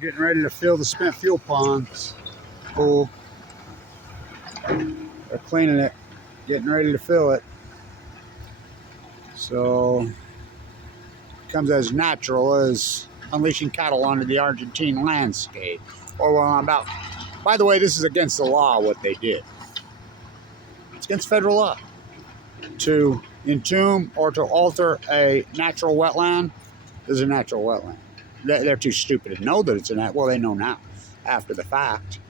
Getting ready to fill the spent fuel ponds pool. They're cleaning it, getting ready to fill it. So it becomes as natural as unleashing cattle onto the Argentine landscape. Or well, about. By the way, this is against the law. What they did. It's against federal law to entomb or to alter a natural wetland. Is a natural wetland. They're too stupid to know that it's a nat. Well, they know now, after the fact.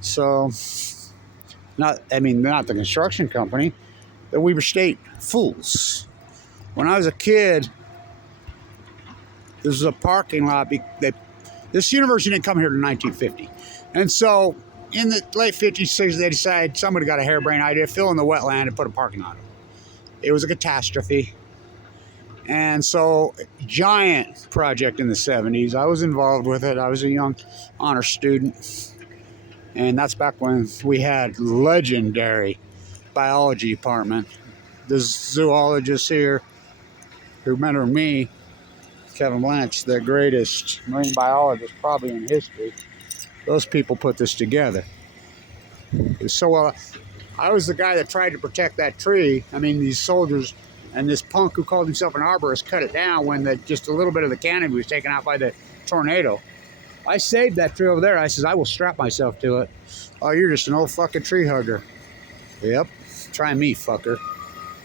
So, not the construction company, the Weber State fools. When I was a kid, this was a parking lot. This university didn't come here in 1950, and so in the late 50s, 60s, they decided somebody got a harebrained idea, fill in the wetland and put a parking lot. It was a catastrophe. And so, giant project in the 70s. I was involved with it. I was a young honor student. And that's back when we had legendary biology department. The zoologist here, who mentored me, Kevin Blanche, the greatest marine biologist probably in history. Those people put this together. So I was the guy that tried to protect that tree. I mean, these soldiers... And this punk who called himself an arborist cut it down when just a little bit of the canopy was taken out by the tornado. I saved that tree over there. I says, I will strap myself to it. Oh, you're just an old fucking tree hugger. Yep. Try me, fucker.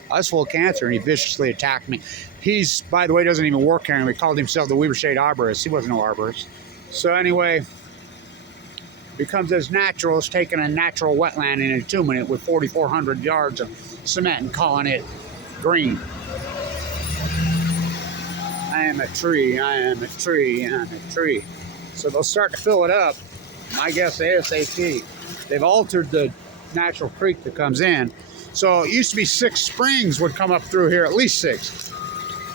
I was full of cancer, and he viciously attacked me. He's, by the way, doesn't even work here. He called himself the Weber State arborist. He wasn't no arborist. So anyway, becomes as natural as taking a natural wetland and entombing it with 4,400 yards of cement and calling it green. I am a tree, I am a tree, I am a tree. So they'll start to fill it up, I guess ASAP. They've altered the natural creek that comes in. So it used to be 6 springs would come up through here, at least 6.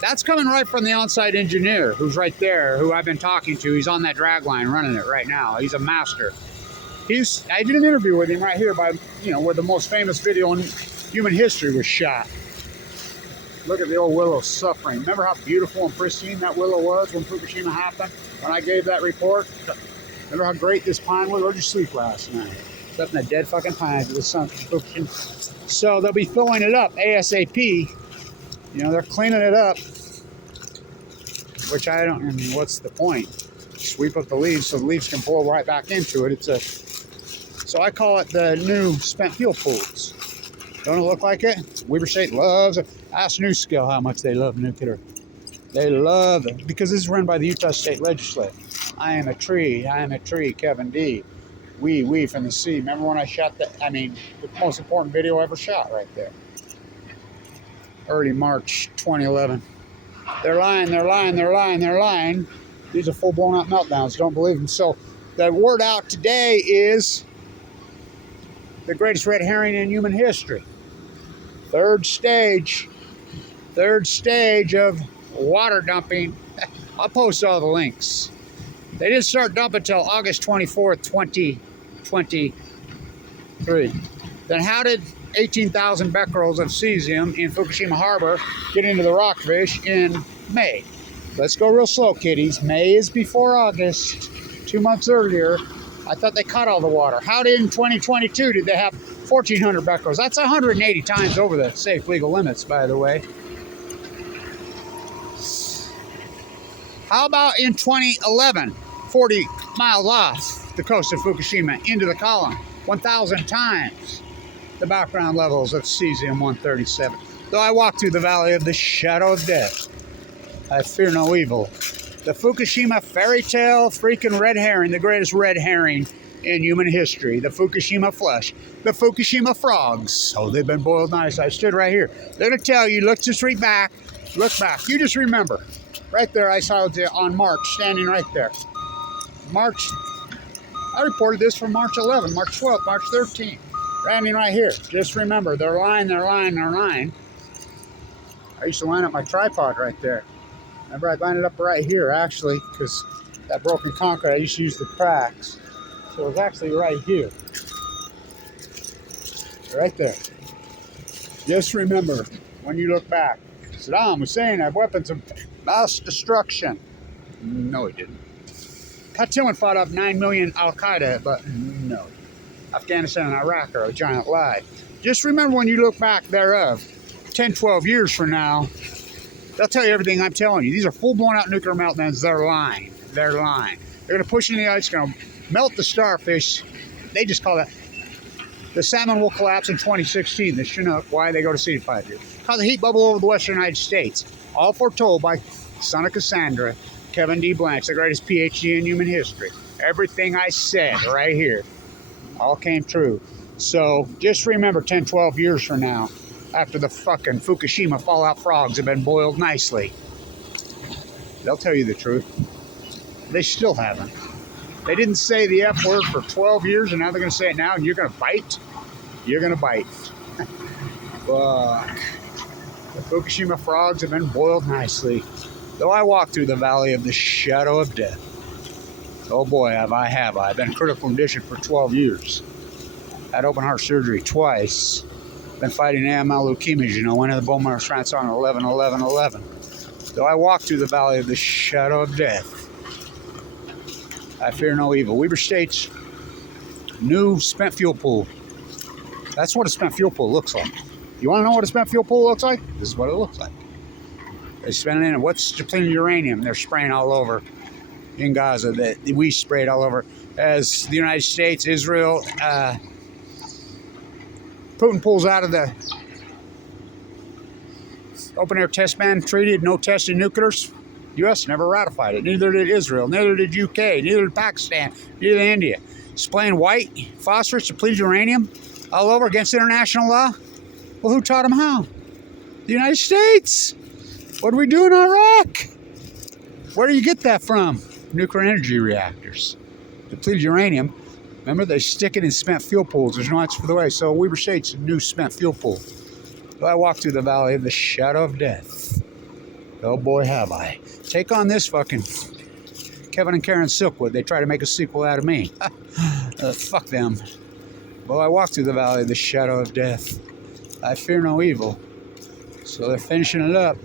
That's coming right from the on-site engineer, who's right there, who I've been talking to. He's on that drag line running it right now. He's a master. I did an interview with him right here by, where the most famous video in human history was shot. Look at the old willow suffering. Remember how beautiful and pristine that willow was when Fukushima happened? When I gave that report? Remember how great this pine was? Where'd you sleep last night? Slept in the dead fucking pines of the sun from Fukushima. So they'll be filling it up ASAP. They're cleaning it up. Which what's the point? Sweep up the leaves so the leaves can pour right back into it. So I call it the new spent fuel pools. Don't it look like it? Weber State loves it. Ask New Skill how much they love nuclear. They love it because this is run by the Utah State Legislature. I am a tree, Kevin D. We from the sea. Remember when I shot the most important video ever shot right there. Early March 2011. They're lying. These are full-blown out meltdowns. Don't believe them. So the word out today is the greatest red herring in human history. Third stage of water dumping. I'll post all the links. They didn't start dumping until August 24th, 2023. Then how did 18,000 becquerels of cesium in Fukushima Harbor get into the rockfish in May? Let's go real slow, kiddies. May is before August. 2 months earlier, I thought they caught all the water. How did in 2022 did they have 1,400 becquerels? That's 180 times over the safe legal limits, by the way. How about in 2011, 40 miles off the coast of Fukushima into the column, 1,000 times the background levels of cesium-137. Though I walk through the valley of the shadow of death, I fear no evil. The Fukushima fairy tale freaking red herring, the greatest red herring in human history. The Fukushima flush. The Fukushima frogs. Oh, they've been boiled nice. I stood right here. They're going to tell you, look just right back. Look back. You just remember. Right there, I saw it on March, standing right there. March, I reported this from March 11th, March 12th, March 13th. Standing right here. Just remember, they're lying. I used to line up my tripod right there. Remember, I lined it up right here, actually, because that broken concrete, I used to use the cracks. So it was actually right here. Right there. Just remember, when you look back, Saddam Hussein had weapons of mass destruction. No, he didn't. Pat Tillman fought off 9 million Al-Qaeda, but no. Afghanistan and Iraq are a giant lie. Just remember when you look back thereof, 10, 12 years from now, they'll tell you everything I'm telling you. These are full-blown out nuclear meltdowns. They're lying. They're lying. They're going to push in the ice, going to melt the starfish. They just call that. The salmon will collapse in 2016. The Chinook. Why? They go to sea in 5 years. Cause a heat bubble over the western United States. All foretold by son of Cassandra, Kevin D. Blanche, the greatest PhD in human history. Everything I said right here all came true. So just remember 10, 12 years from now, after the fucking Fukushima fallout frogs have been boiled nicely, they'll tell you the truth. They still haven't. They didn't say the F word for 12 years, and now they're going to say it now, and you're going to bite? You're going to bite. Fuck. The Fukushima frogs have been boiled nicely. Though I walk through the valley of the shadow of death. Oh boy, have I. I've been in critical condition for 12 years. Had open heart surgery twice. Been fighting AML leukemia, you know, went to the bone marrow transplant on 11/11/11. Though I walk through the valley of the shadow of death, I fear no evil. Weber State's new spent fuel pool. That's what a spent fuel pool looks like. You want to know what a spent fuel pool looks like? This is what it looks like. They spent it in. What's depleted uranium? They're spraying all over in Gaza. That we sprayed all over. As the United States, Israel, Putin pulls out of the open air test ban treaty, no testing nuclears. U.S. never ratified it. Neither did Israel. Neither did UK. Neither did Pakistan. Neither did India. Spraying white phosphorus, depleted uranium all over against international law. Well, who taught them how? The United States. What do we do in Iraq? Where do you get that from? Nuclear energy reactors. Depleted uranium. Remember, they stick it in spent fuel pools. There's no answer for the way. So Weber State's a new spent fuel pool. So I walk through the valley of the shadow of death. Oh boy, have I. Take on this fucking Kevin and Karen Silkwood. They try to make a sequel out of me. Fuck them. Well, I walk through the valley of the shadow of death. I fear no evil. So they're finishing it up.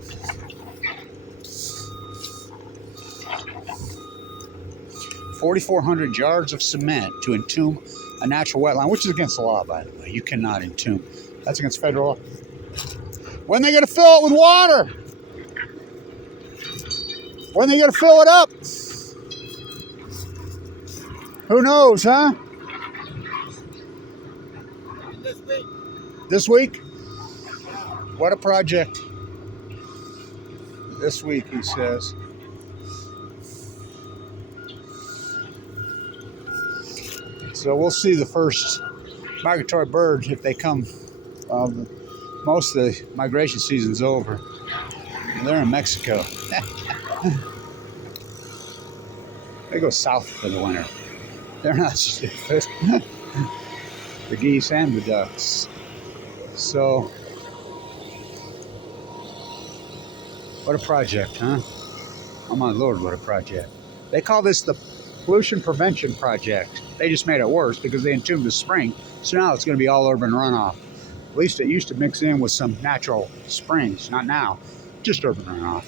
4,400 yards of cement to entomb a natural wetland, which is against the law, by the way. You cannot entomb. That's against federal law. When are they going to fill it with water? When are they going to fill it up? Who knows, huh? This week. This week? What a project. This week, he says. So we'll see the first migratory birds if they come. Most of the migration season's over. They're in Mexico. They go south for the winter. They're not stupid. The geese and the ducks. So, what a project, huh? Oh my Lord, what a project. They call this the Pollution Prevention Project. They just made it worse because they entombed the spring. So now it's going to be all urban runoff. At least it used to mix in with some natural springs. Not now. Just urban runoff.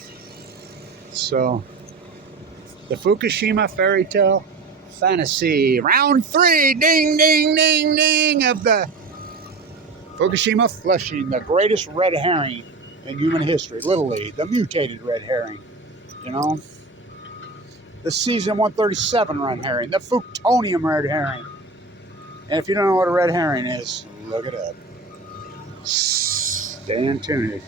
So, the Fukushima fairy tale fantasy. Round 3. Ding, ding, ding, ding. Of the Fukushima flushing. The greatest red herring in human history. Literally. The mutated red herring. You know? The season 137 red herring, the Fructonium red herring. And if you don't know what a red herring is, look it up. Stay in tune.